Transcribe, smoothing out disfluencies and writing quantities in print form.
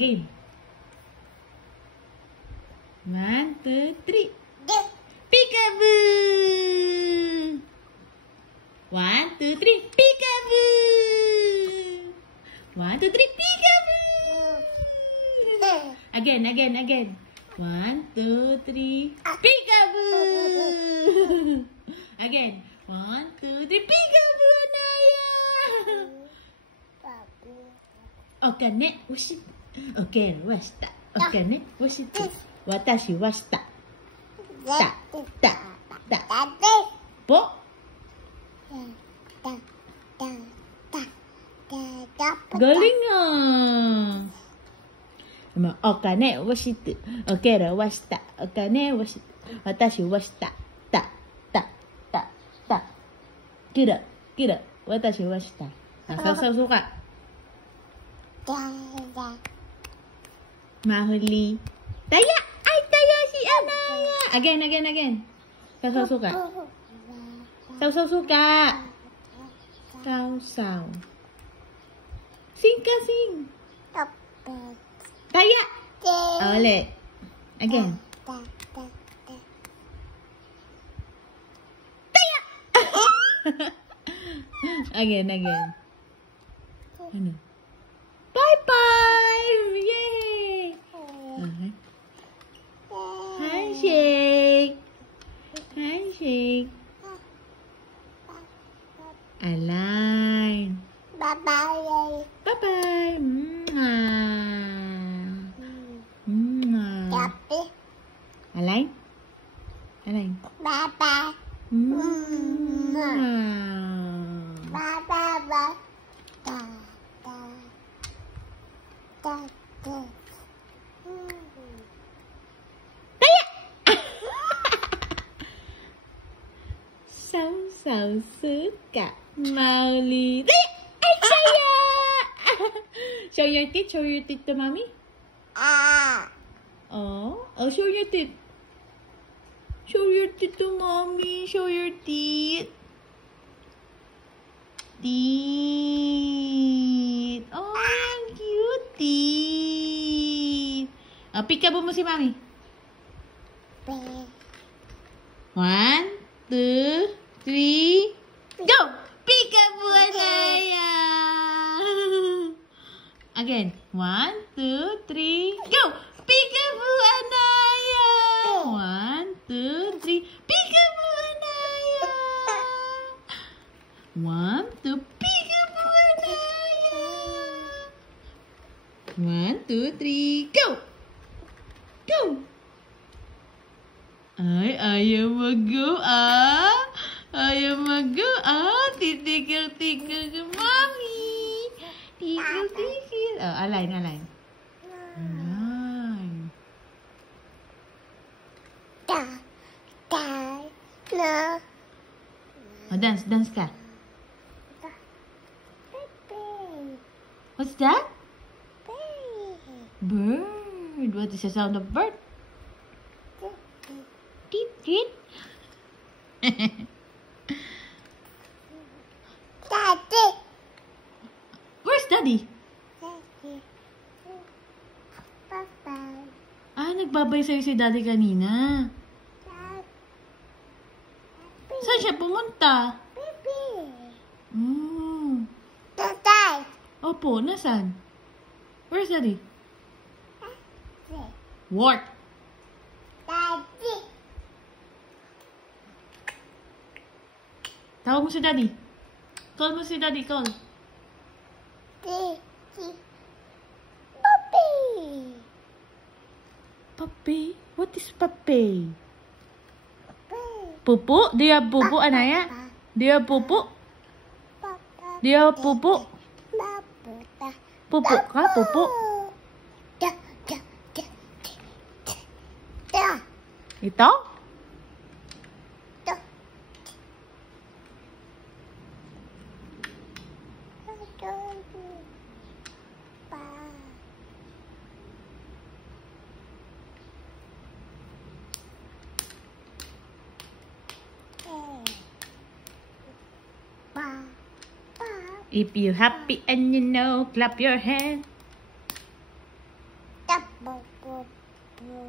Again. 1, 2, 3. Peekaboo! 1, 2, 3. Peekaboo! 1, 2, 3. Peekaboo! Again. 1, 2, 3. Peekaboo! Again. 1, 2, 3. Peekaboo, Anaya! Okane, washita. Okay, washita. Okane, washita. Watashi washita. Ta. Po. Galing ah. Okane washita. Okay, washita. Okane washita. Watashi washita. Ta. Kira. Watashi washita. Suka. Mahuli. Taya. Ay, taya si Anaya. Again. Suka. Suka. Saw. Sing. Taya. Ulit. Again. Taya. Again. Ano? Bye-bye! Yay! Okay. Handshake. Align. Bye-bye. Happy. Align. Bye-bye. Bye-bye. Saw suka. Mauli. Ay, saya! Show your teeth to mommy. Oh, show your teeth. Show your teeth to mommy. Show your teeth. Teeth. Oh, ang cute teeth. Peekaboo mo si mommy. 1, 2, 3, go! Peekaboo, Anaya! Again. 1, 2, 3, go! Peekaboo, Anaya! 1, 2, 3, Peekaboo, Anaya! 1, 2, Peekaboo, Anaya! 1, 2, 3, go! Ay, ayaw mag-go, Titigil ka, mommy. Tigil. Oh, align. Align. Oh, dance ka. What's that? Bird. What is the sound of bird? Tit. Daddy. Where's Daddy? Bye-bye. Nagbabay sa'yo si Daddy kanina. Saan siya pumunta? Baby. Tatay. Opo, nasaan? Where's Daddy? Work. Daddy. Tawag mo si Daddy. Call mo si Daddy, call. Puppy? What is puppy? Pupu? Do you have pupu, Anaya? Do you have pupu? Do you have pupu? Pupu ka? Pupu? Ito? If you happy and you know, clap your hands. bo bo bo